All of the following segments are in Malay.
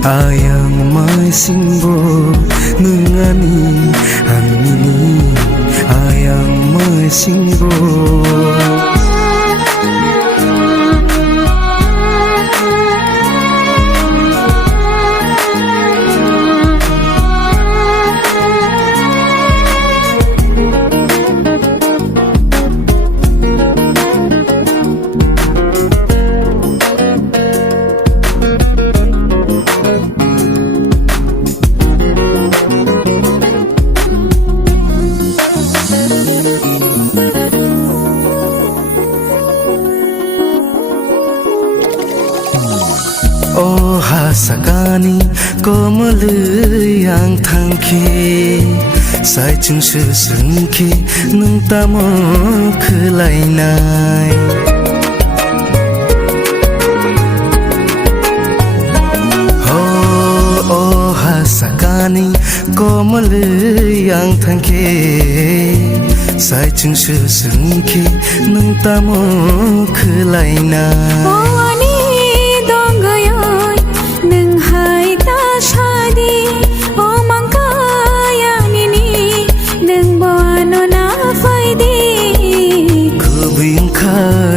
Ayang may simbo Nungani ang nini Ayang may simbo Oh hasakani komal yang thangki sai chung su sungki nung tamo khlai nai oh hasakani komal yang thangki sai chung su sungki nung tamo khlai nai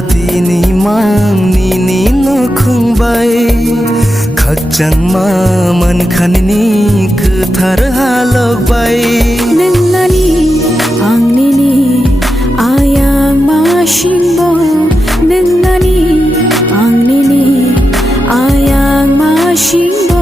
Tini mang nini no khung bai khakchang ma man khanini kuthar halok bai nangani ang nini ayang ma shingbo nangani ang nini ayang ma shingbo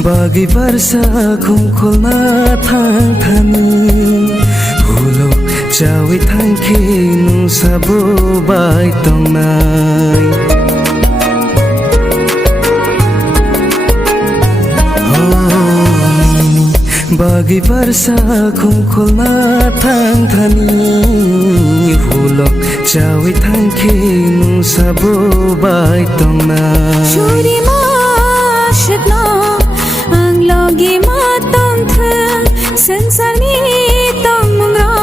Bagi barsa khumkhulna thang thani hulo chawi thangki nu sabo bai tongnai Bagi barsa khumkhulna thang thani hulo chawi thangki nu sabo bai tongnai Logi matong the संसार ni tong mungro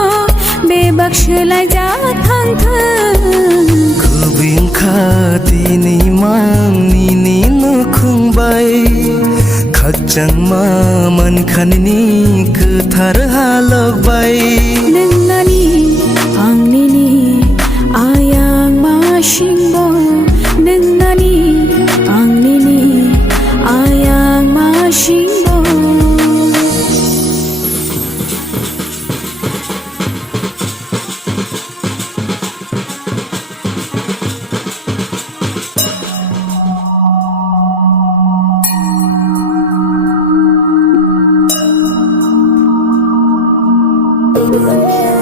bebak shelai ja thang the kubing khati ni mang ni ni no khung bai khakchang ma man khanini kuthar halok bai nangani ang nini ayang ma shingbo nangani ang nini ayang ma shingbo Thank you.